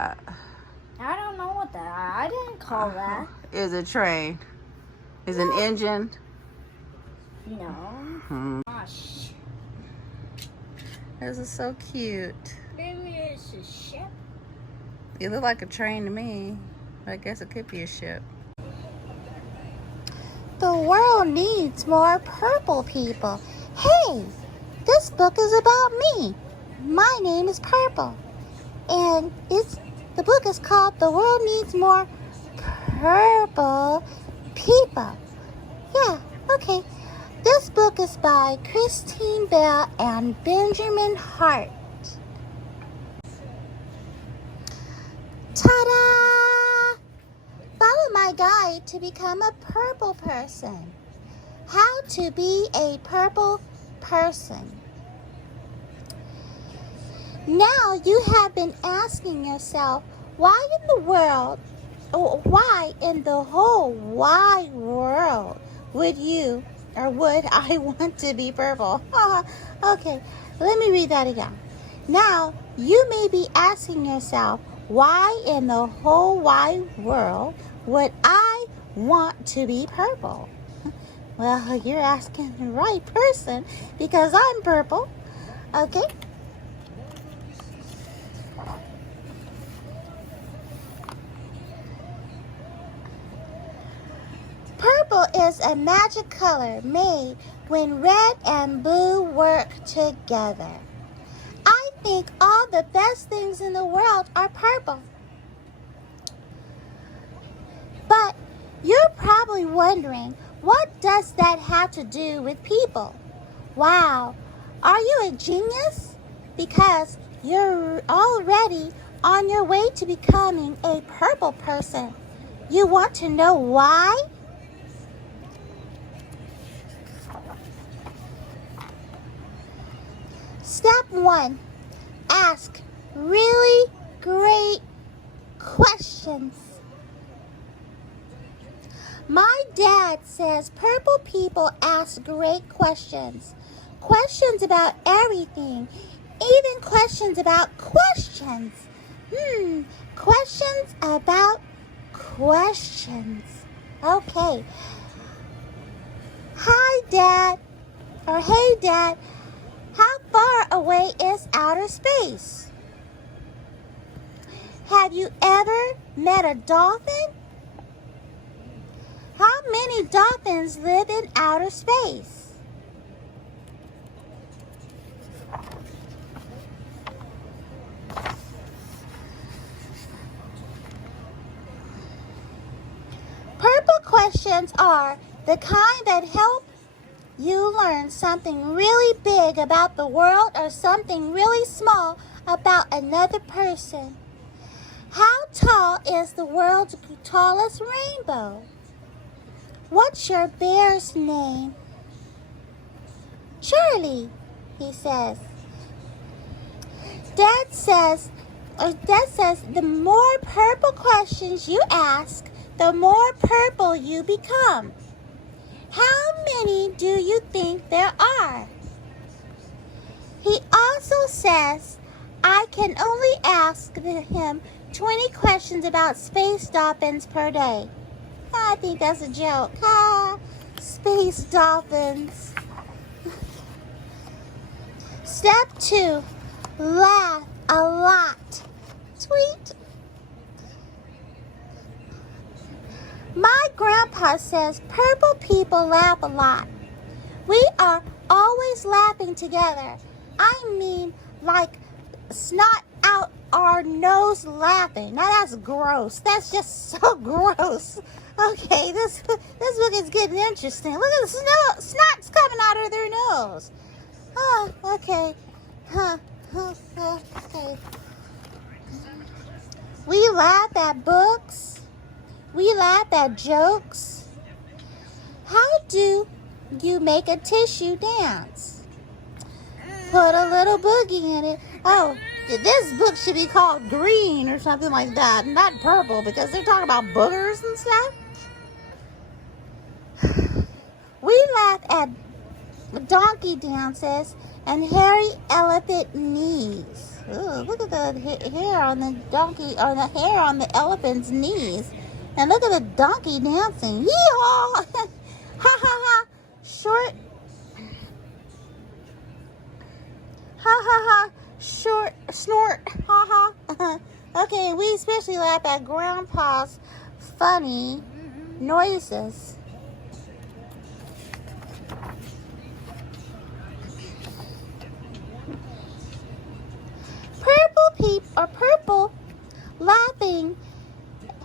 I don't know what that. I didn't call that. Is a train. Is an engine. No. Gosh. This is so cute. Maybe it's a ship. It looked like a train to me. I guess it could be a ship. The world needs more purple people. Hey, this book is about me. My name is Purple. And the book is called The World Needs More Purple People. Yeah, okay. This book is by Christine Bell and Benjamin Hart. Ta-da! Follow my guide to become a purple person. How to be a purple person. Now you have been asking yourself, why in the world, or why in the whole wide world would you or would I want to be purple? Okay, let me read that again. Now you may be asking yourself, why in the whole wide world would I want to be purple? Well, you're asking the right person because I'm purple. Okay? Purple is a magic color made when red and blue work together. I think all the best things in the world are purple. But you're probably wondering, what does that have to do with people? Wow, are you a genius? Because you're already on your way to becoming a purple person. You want to know why? Step 1, ask really great questions. My dad says purple people ask great questions. Questions about everything, even questions about questions. Questions about questions. Okay. Hi, Dad. Or hey, Dad. How far away is outer space? Have you ever met a dolphin? How many dolphins live in outer space? Purple questions are the kind that help you learn something really big about the world or something really small about another person. How tall is the world's tallest rainbow? What's your bear's name? Charlie, he says. Dad says the more purple questions you ask, the more purple you become. How many do you think there are? He also says I can only ask him 20 questions about space dolphins per day. I think that's a joke. Space dolphins. Step 2, laugh a lot. Tweet. My grandpa says purple people laugh a lot. We are always laughing together. I mean, like snot out our nose laughing. Now that's gross. That's just so gross. Okay, this book is getting interesting. Look at the snot's coming out of their nose. Oh, okay. Okay. We laugh at books. We laugh at jokes. How do you make a tissue dance? Put a little boogie in it. Oh, this book should be called Green or something like that, not purple, because they're talking about boogers and stuff. We laugh at donkey dances and hairy elephant knees. Ooh, look at the hair on the donkey, or the hair on the elephant's knees. And look at the donkey dancing. Yee-haw! Ha ha ha. Short. Ha ha ha. Short. Snort. Ha ha. Okay, we especially laugh at Grandpa's funny noises. Purple laughing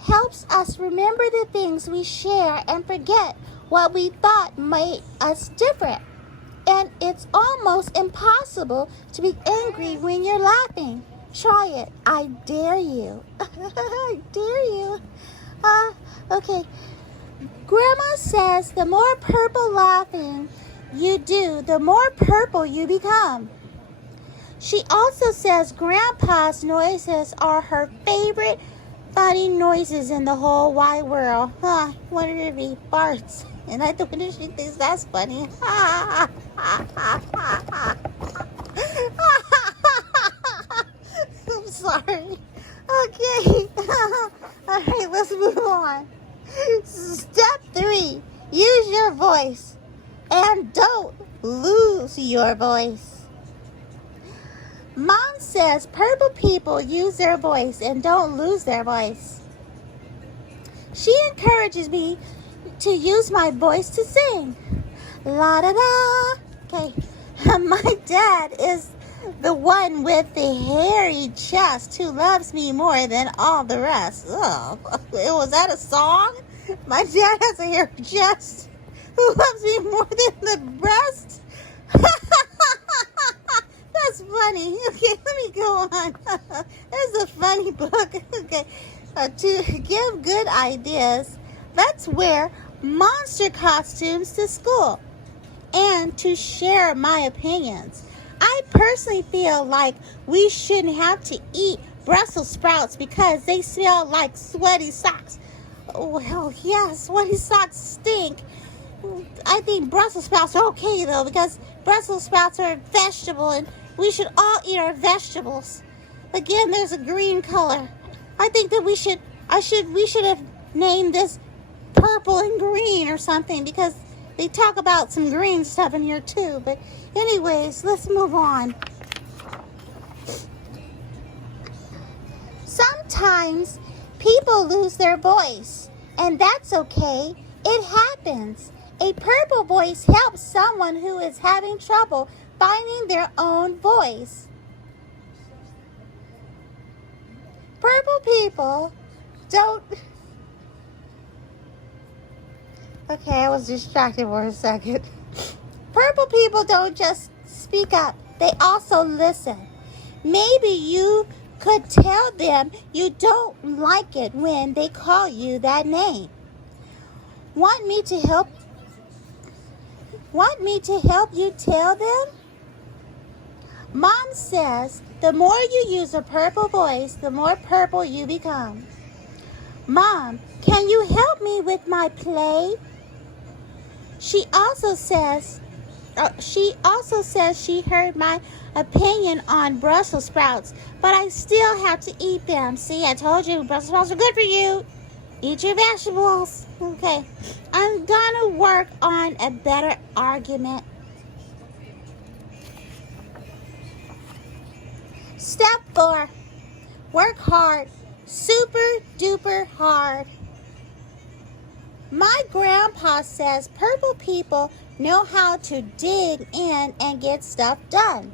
helps us remember the things we share and forget what we thought made us different. And it's almost impossible to be angry when you're laughing. Try it. I dare you. I dare you. Okay. Grandma says the more purple laughing you do, the more purple you become. She also says Grandpa's noises are her favorite funny noises in the whole wide world. Wanted to be farts. And I don't think she thinks that's funny. I'm sorry. Okay. All right, let's move on. Step 3. Use your voice. And don't lose your voice. Mom says purple people use their voice and don't lose their voice. She encourages me to use my voice to sing. La da da. Okay. My dad is the one with the hairy chest who loves me more than all the rest. Oh, was that a song? My dad has a hairy chest who loves me more than the rest. That's funny. Okay, let me go on. This is a funny book. Okay, to give good ideas, let's wear monster costumes to school and to share my opinions. I personally feel like we shouldn't have to eat Brussels sprouts because they smell like sweaty socks. Well, yeah, sweaty socks stink. I think Brussels sprouts are okay though because Brussels sprouts are a vegetable and we should all eat our vegetables. Again, there's a green color. I think that we should have named this purple and green or something because they talk about some green stuff in here too. But anyways, let's move on. Sometimes people lose their voice, and that's okay. It happens. A purple voice helps someone who is having trouble finding their own voice. Purple people don't... Okay, I was distracted for a second. Purple people don't just speak up. They also listen. Maybe you could tell them you don't like it when they call you that name. Want me to help you tell them? Mom says the more you use a purple voice, the more purple you become. Mom, can you help me with my play? She also says she heard my opinion on Brussels sprouts, but I still have to eat them. See, I told you Brussels sprouts are good for you. Eat your vegetables. Okay, I'm gonna work on a better argument. Step 4. Work hard. Super duper hard. My grandpa says purple people know how to dig in and get stuff done.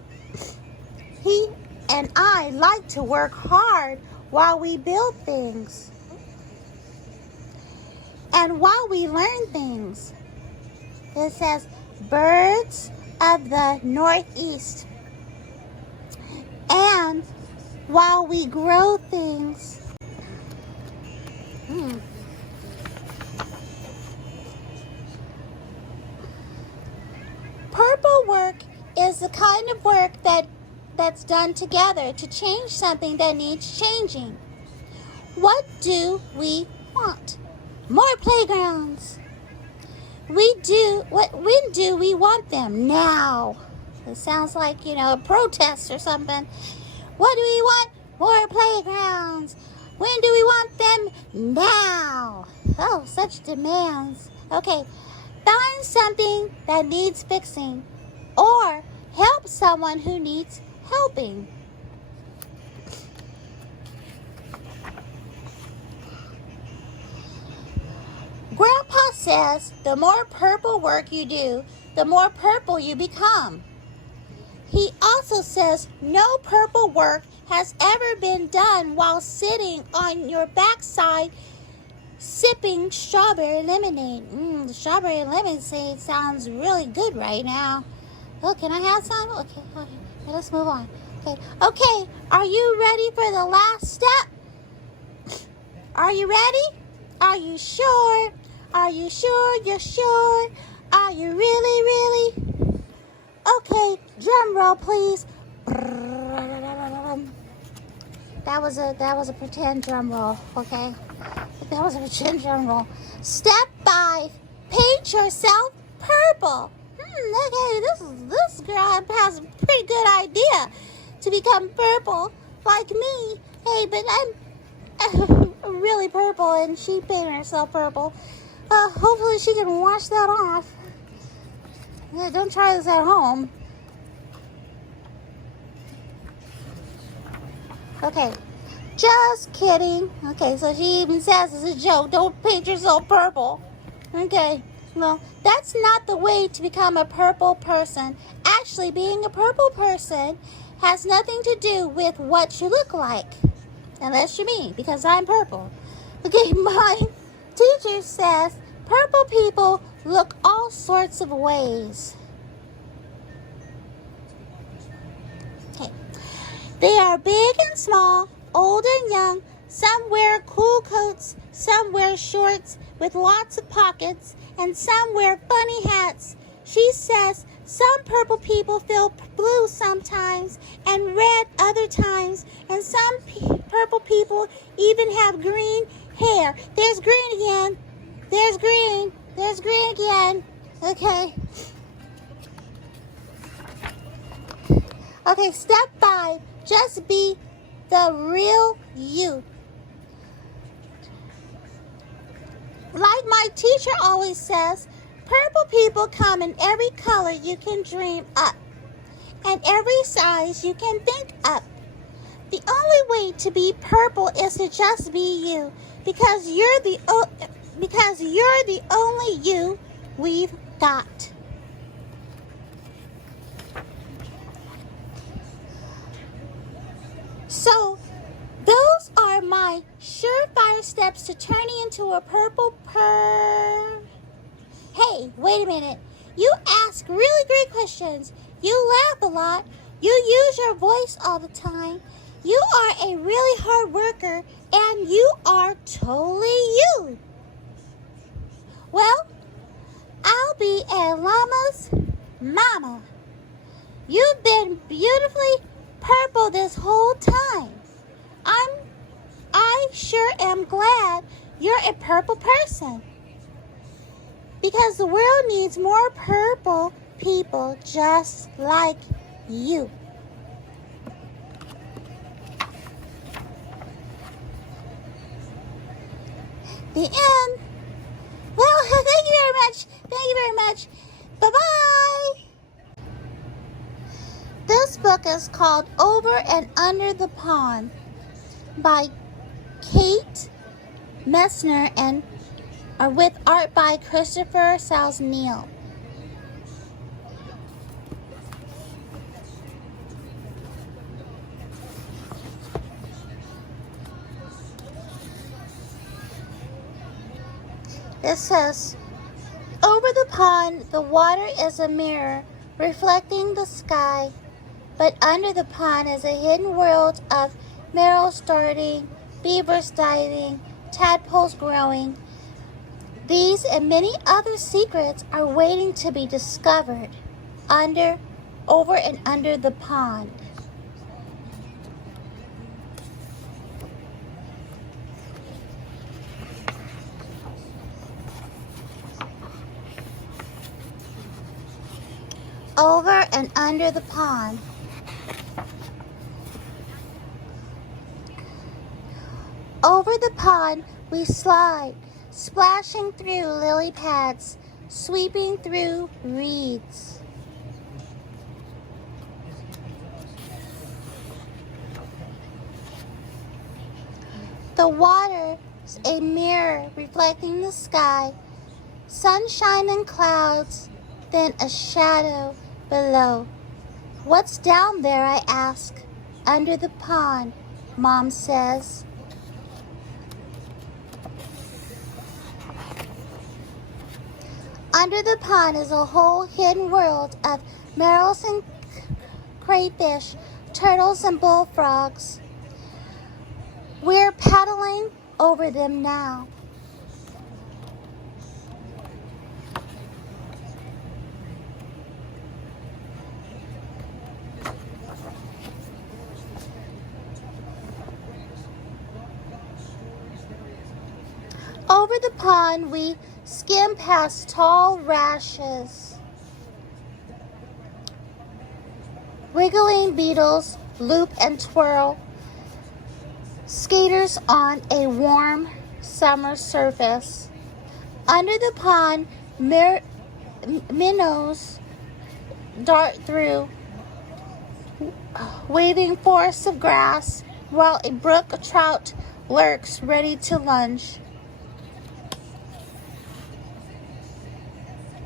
He and I like to work hard while we build things and while we learn things. It says birds of the Northeast. And while we grow things, purple work is the kind of work that's done together to change something that needs changing. What do we want? More playgrounds. When do we want them? Now. It sounds like, a protest or something. What do we want? More playgrounds. When do we want them? Now. Oh, such demands. Okay, find something that needs fixing or help someone who needs helping. Grandpa says the more purple work you do, the more purple you become. He also says no purple work has ever been done while sitting on your backside sipping strawberry lemonade. The strawberry lemonade sounds really good right now. Oh, can I have some? Okay, let's move on. Okay, are you ready for the last step? Are you ready? Are you sure? Are you sure you're sure? Are you really? Okay, drum roll, please. That was a pretend drum roll, okay? That was a pretend drum roll. Step 5, paint yourself purple. Okay, this girl has a pretty good idea to become purple like me. Hey, but I'm really purple and she painted herself purple. Hopefully she can wash that off. Yeah, don't try this at home. Okay, just kidding. Okay, so she even says it's a joke. Don't paint yourself purple. Okay, well, that's not the way to become a purple person. Actually, being a purple person has nothing to do with what you look like. Unless you're me, because I'm purple. Okay, my teacher says purple people look all sorts of ways. Okay. They are big and small, old and young. Some wear cool coats, some wear shorts with lots of pockets, and some wear funny hats. She says some purple people feel blue sometimes and red other times, and some purple people even have green hair. There's green again. There's green. There's green again. Okay. Okay, step 5. Just be the real you. Like my teacher always says, purple people come in every color you can dream up and every size you can think up. The only way to be purple is to just be you, because you're the only you we've got. So, those are my surefire steps to turning into a purple Hey, wait a minute. You ask really great questions. You laugh a lot. You use your voice all the time. You are a really hard worker, and you are totally you. Well, I'll be a llama's mama. You've been beautifully purple this whole time. I sure am glad you're a purple person, because the world needs more purple people just like you. The end. Well, thank you very much. Thank you very much. Bye-bye. This book is called Over and Under the Pond by Kate Messner and with art by Christopher Salzneal. It says, over the pond, the water is a mirror reflecting the sky, but under the pond is a hidden world of marrows starting, beavers diving, tadpoles growing. These and many other secrets are waiting to be discovered over and under the pond. Over and under the pond. the pond we slide, splashing through lily pads, sweeping through reeds. The water's a mirror reflecting the sky, sunshine and clouds, then a shadow below. What's down there, I ask. Under the pond, Mom says. Under the pond is a whole hidden world of marrows and crayfish, turtles and bullfrogs. We're paddling over them now. Over the pond we skim past tall rashes. Wiggling beetles loop and twirl. Skaters on a warm summer surface. Under the pond, minnows dart through, waving forests of grass, while a brook trout lurks ready to lunge.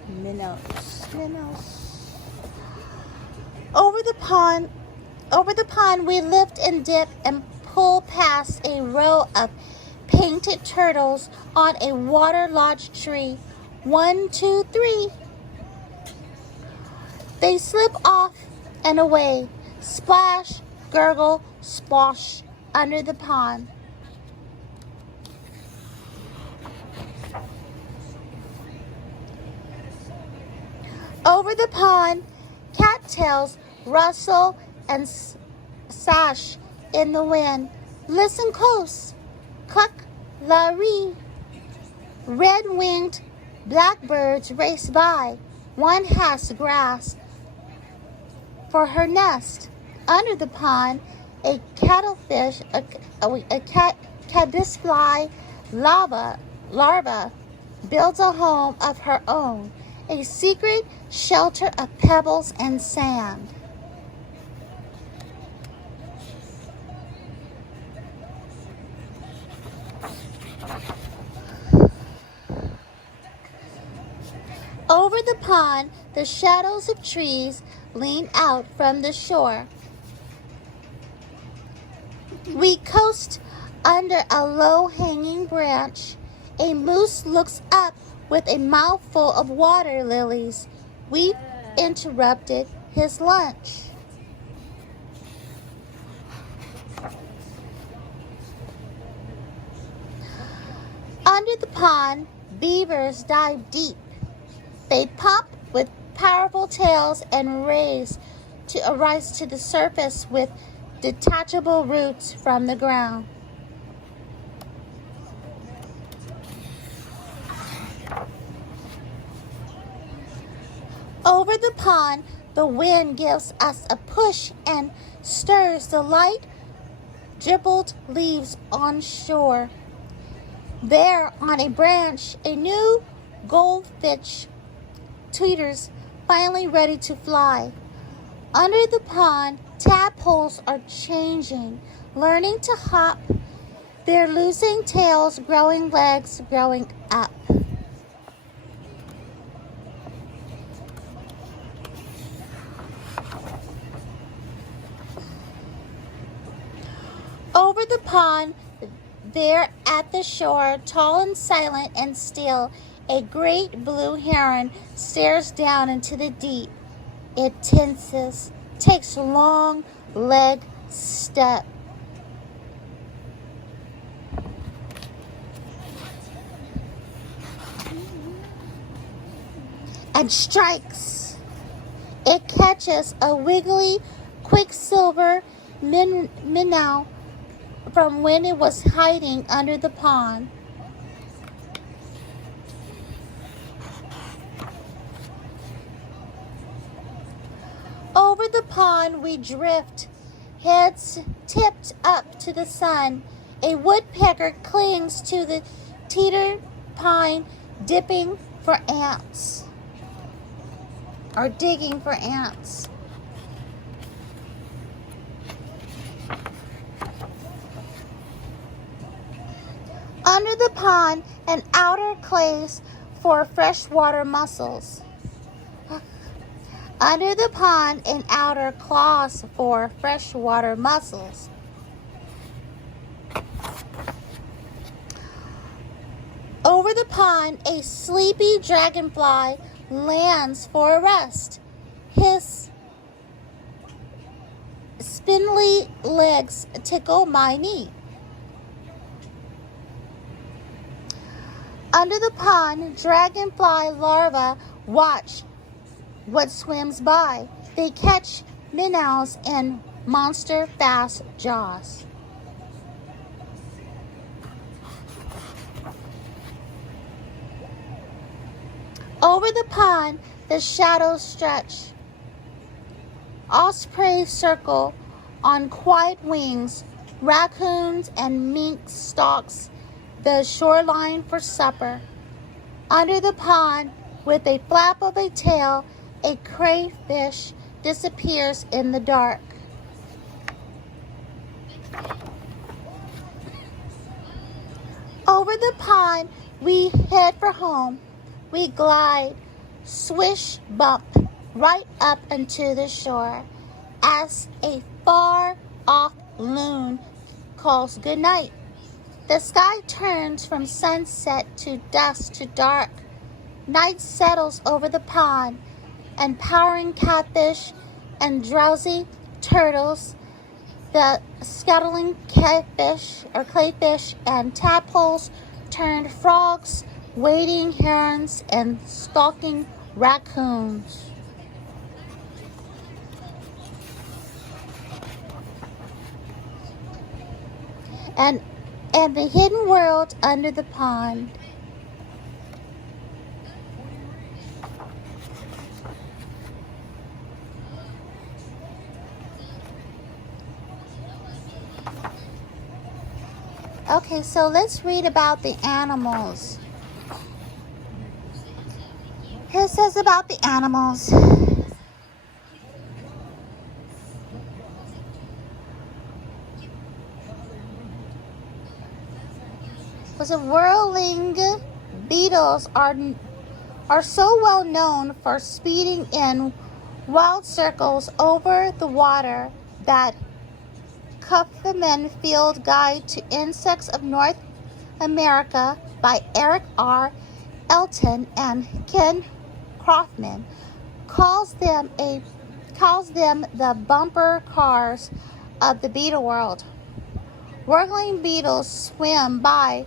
Minnows. Over the pond, we lift and dip and pull past a row of painted turtles on a waterlogged tree. 1, 2, 3. They slip off and away. Splash, gurgle, splosh under the pond. Over the pond, cattails rustle and sash in the wind. Listen close. Cluck, la ree. Red-winged blackbirds race by. One has grass for her nest. Under the pond, a caddlefish, caddisfly larva builds a home of her own, a secret shelter of pebbles and sand. Over the pond, the shadows of trees lean out from the shore. We coast under a low-hanging branch. A moose looks up with a mouthful of water lilies. We've interrupted his lunch. Under the pond, beavers dive deep. They pop with powerful tails and rise to the surface with detachable roots from the ground. Over the pond, the wind gives us a push and stirs the light dribbled leaves on shore. There, on a branch, a new goldfinch tweeters, finally ready to fly. Under the pond, tadpoles are changing, learning to hop. They're losing tails, growing legs, growing up. Over the pond, there at the shore, tall and silent and still, a great blue heron stares down into the deep. It tenses, takes a long leg step. And strikes. It catches a wiggly quicksilver minnow from when it was hiding under the pond. Over the pond we drift, heads tipped up to the sun. A woodpecker clings to the cedar pine, dipping for ants, or digging for ants. Under the pond, an outer clays for freshwater mussels. Under the pond, an outer claws for freshwater mussels. Over the pond, a sleepy dragonfly lands for a rest. His spindly legs tickle my knee. Under the pond, dragonfly larvae watch what swims by. They catch minnows in monster fast jaws. Over the pond, the shadows stretch. Ospreys circle on quiet wings. Raccoons and mink stalks the shoreline for supper. Under the pond, with a flap of a tail, a crayfish disappears in the dark. Over the pond, we head for home. We glide, swish, bump, right up into the shore as a far-off loon calls goodnight. The sky turns from sunset to dusk to dark. Night settles over the pond, and powering catfish and drowsy turtles, the scuttling clayfish and tadpoles turned frogs, wading herons, and stalking raccoons. And the hidden world under the pond. Okay, so let's read about the animals. Here it says about the animals. The whirling beetles are so well known for speeding in wild circles over the water that Kaufman Field Guide to Insects of North America by Eric R. Elton and Ken Kaufman calls them the bumper cars of the beetle world. Whirling beetles swim by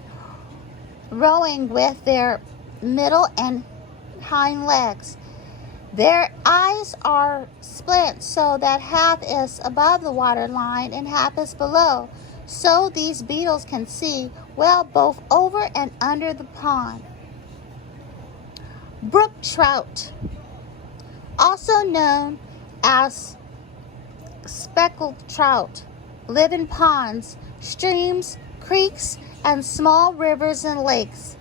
rowing with their middle and hind legs. Their eyes are split so that half is above the water line and half is below, so these beetles can see well both over and under the pond. Brook trout, also known as speckled trout, live in ponds, streams, creeks, and small rivers and lakes.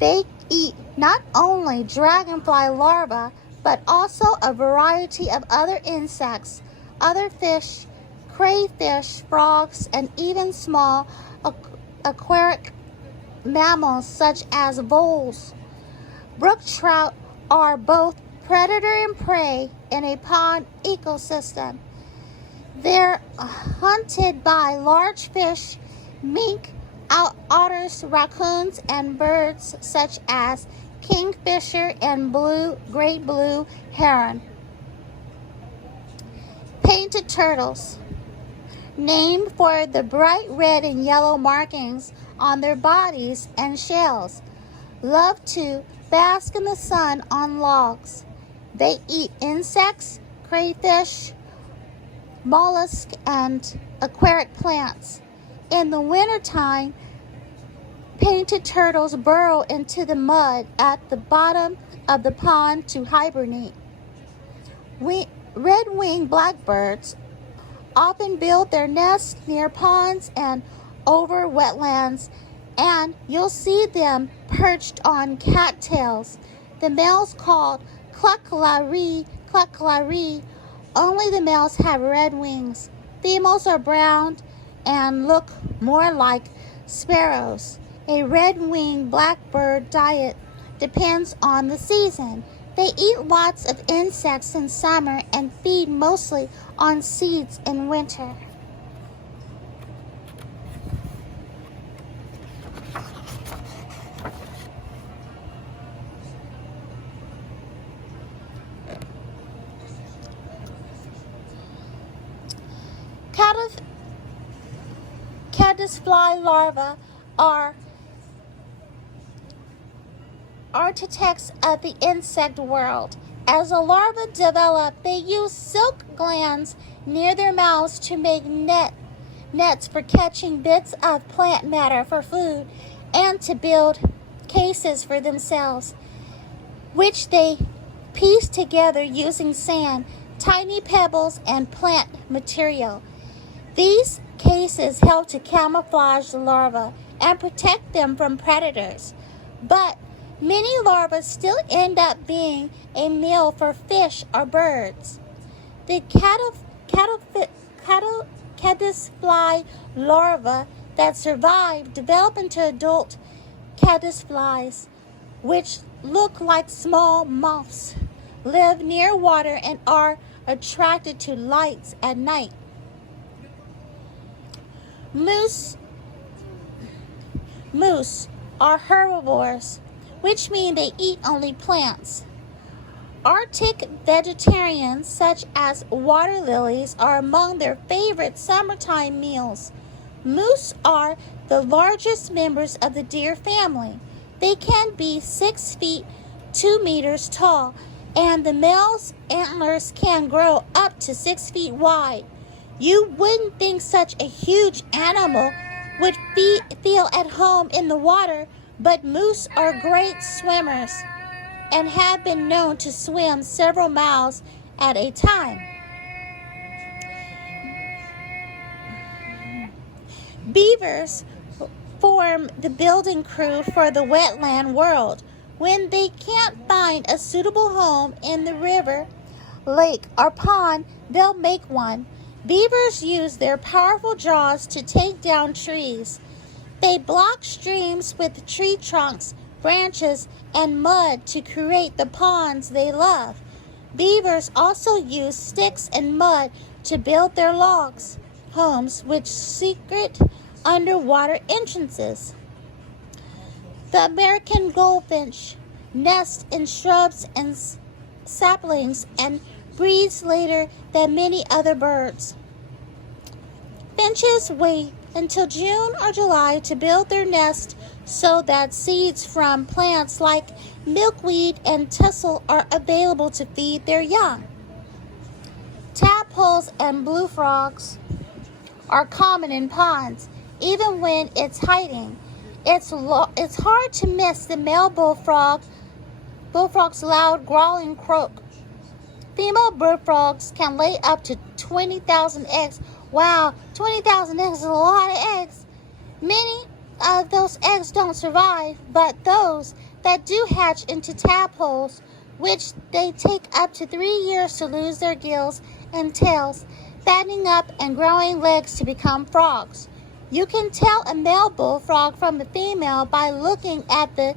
They eat not only dragonfly larvae, but also a variety of other insects, other fish, crayfish, frogs, and even small aquatic mammals such as voles. Brook trout are both predator and prey in a pond ecosystem. They're hunted by large fish, mink, otters, raccoons, and birds such as kingfisher and great blue heron. Painted turtles, named for the bright red and yellow markings on their bodies and shells, love to bask in the sun on logs. They eat insects, crayfish, mollusks, and aquatic plants. In the wintertime, painted turtles burrow into the mud at the bottom of the pond to hibernate. Red-winged blackbirds often build their nests near ponds and over wetlands, and you'll see them perched on cattails. The males called cluck-la-ree, cluck-la-ree. Only the males have red wings. Females are brown and look more like sparrows. A red-winged blackbird diet depends on the season. They eat lots of insects in summer and feed mostly on seeds in winter. Caddisfly larvae are architects of the insect world. As the larvae develop, they use silk glands near their mouths to make nets for catching bits of plant matter for food and to build cases for themselves, which they piece together using sand, tiny pebbles, and plant material. These cases help to camouflage the larvae and protect them from predators. But many larvae still end up being a meal for fish or birds. The caddisfly larvae that survive develop into adult caddisflies, which look like small moths, live near water, and are attracted to lights at night. Moose are herbivores, which mean they eat only plants. Arctic vegetarians, such as water lilies, are among their favorite summertime meals. Moose are the largest members of the deer family. They can be 6 feet 2 meters tall, and the male's antlers can grow up to 6 feet wide. You wouldn't think such a huge animal would feel at home in the water, but moose are great swimmers and have been known to swim several miles at a time. Beavers form the building crew for the wetland world. When they can't find a suitable home in the river, lake, or pond, they'll make one. Beavers use their powerful jaws to take down trees. They block streams with tree trunks, branches, and mud to create the ponds they love. Beavers also use sticks and mud to build their logs homes with secret underwater entrances. The American goldfinch nests in shrubs and saplings and breeds later than many other birds. Finches wait until June or July to build their nest so that seeds from plants like milkweed and thistle are available to feed their young. Tadpoles and blue frogs are common in ponds, even when it's hiding. It's hard to miss the male bullfrog's loud growling croak. Female bullfrogs can lay up to 20,000 eggs. Wow, 20,000 eggs is a lot of eggs. Many of those eggs don't survive, but those that do hatch into tadpoles, which they take up to 3 years to lose their gills and tails, fattening up and growing legs to become frogs. You can tell a male bullfrog from a female by looking at the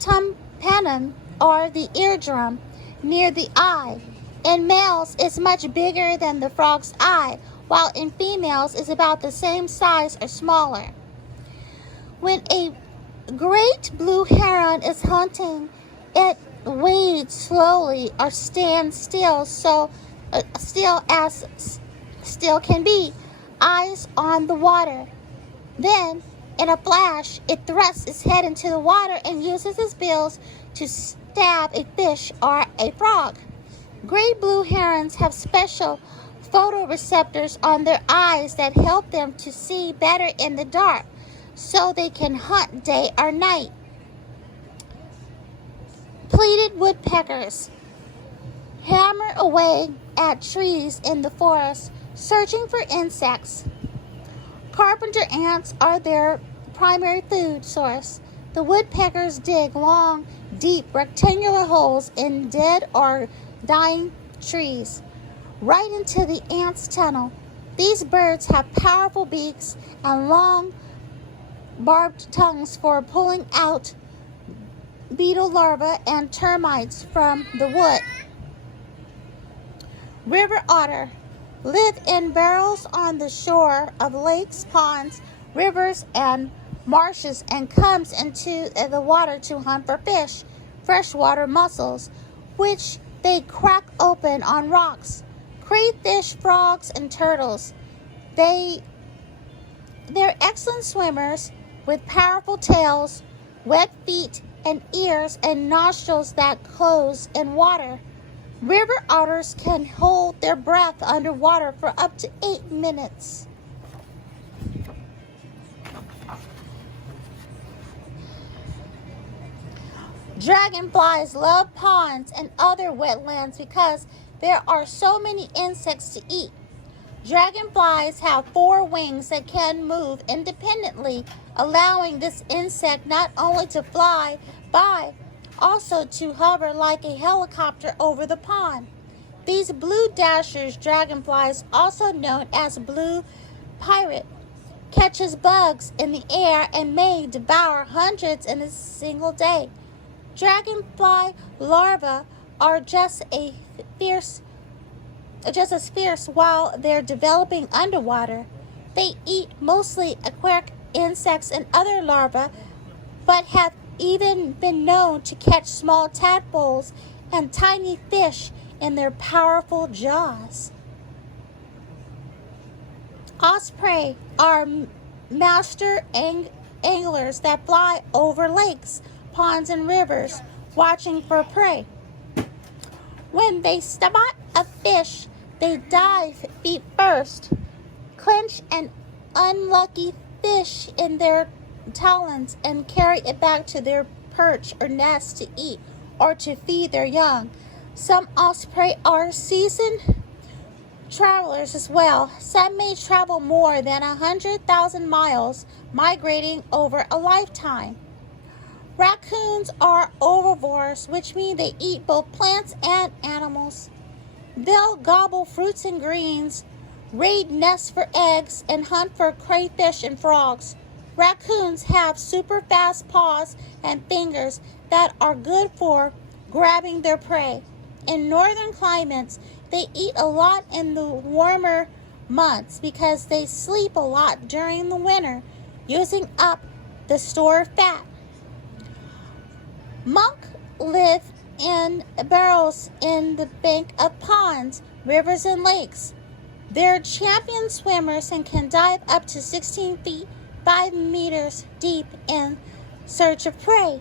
tympanum, or the eardrum, near the eye. In males, it's much bigger than the frog's eye, while in females, it's about the same size or smaller. When a great blue heron is hunting, it wades slowly or stands still, still as still can be, eyes on the water. Then, in a flash, it thrusts its head into the water and uses its bills to stab a fish or a frog. Great blue herons have special photoreceptors on their eyes that help them to see better in the dark, so they can hunt day or night. Pleated woodpeckers hammer away at trees in the forest, searching for insects. Carpenter ants are their primary food source. The woodpeckers dig long, deep, rectangular holes in dead or dying trees, right into the ants' tunnel. These birds have powerful beaks and long, barbed tongues for pulling out beetle larvae and termites from the wood. River otter live in barrels on the shore of lakes, ponds, rivers, and marshes, and comes into the water to hunt for fish, freshwater mussels, which they crack open on rocks. Crayfish, frogs, and turtles. They're excellent swimmers with powerful tails, webbed feet, and ears and nostrils that close in water. River otters can hold their breath underwater for up to 8 minutes. Dragonflies love ponds and other wetlands because there are so many insects to eat. Dragonflies have 4 wings that can move independently, allowing this insect not only to fly by, also to hover like a helicopter over the pond. These blue dashers dragonflies, also known as blue pirate, catches bugs in the air and may devour hundreds in a single day. Dragonfly larvae are just as fierce while they're developing underwater. They eat mostly aquatic insects and other larvae, but have even been known to catch small tadpoles and tiny fish in their powerful jaws. Osprey are master anglers that fly over lakes, ponds, and rivers, watching for prey. When they spot a fish, they dive feet first, clench an unlucky fish in their talons, and carry it back to their perch or nest to eat or to feed their young. Some osprey are seasoned travelers as well. Some may travel more than 100,000 miles, migrating over a lifetime. Raccoons are herbivores, which means they eat both plants and animals. They'll gobble fruits and greens, raid nests for eggs, and hunt for crayfish and frogs. Raccoons have super fast paws and fingers that are good for grabbing their prey. In northern climates, they eat a lot in the warmer months because they sleep a lot during the winter, using up the stored fat. Monk live in barrels in the bank of ponds, rivers, and lakes. They're champion swimmers and can dive up to 16 feet, 5 meters deep in search of prey.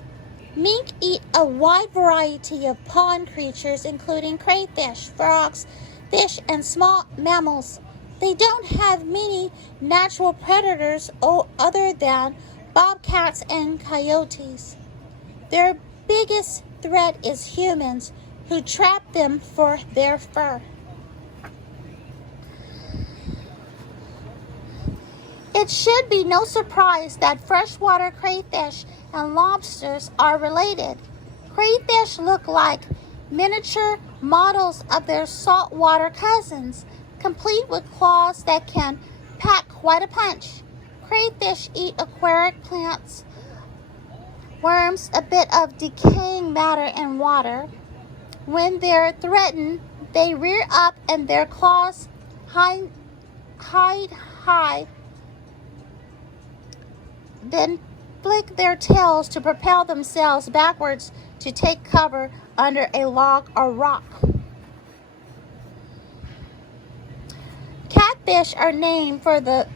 Mink eat a wide variety of pond creatures, including crayfish, frogs, fish, and small mammals. They don't have many natural predators other than bobcats and coyotes. Their biggest threat is humans, who trap them for their fur. It should be no surprise that freshwater crayfish and lobsters are related. Crayfish look like miniature models of their saltwater cousins, complete with claws that can pack quite a punch. Crayfish eat aquatic plants, worms, a bit of decaying matter in water. When they're threatened, they rear up and their claws hide high, then flick their tails to propel themselves backwards to take cover under a log or rock. Catfish are named for the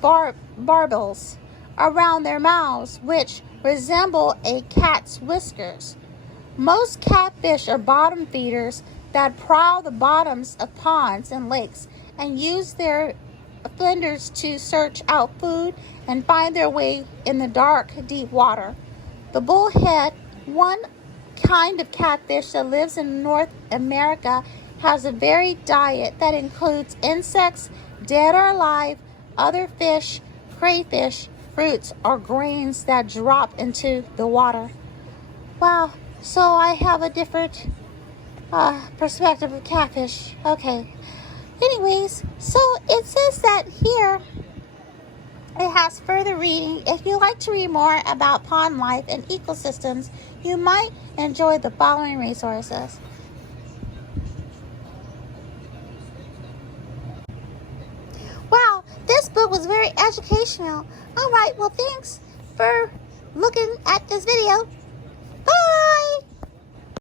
barbels around their mouths, which resemble a cat's whiskers. Most catfish are bottom feeders that prowl the bottoms of ponds and lakes and use their flippers to search out food and find their way in the dark, deep water. The bullhead, one kind of catfish that lives in North America, has a varied diet that includes insects, dead or alive, other fish, crayfish, fruits, or grains that drop into the water. Wow, so I have a different perspective of catfish. Okay. Anyways, so it says that here it has further reading. If you like to read more about pond life and ecosystems, you might enjoy the following resources. Wow, this book was very educational. All right, well, thanks for looking at this video.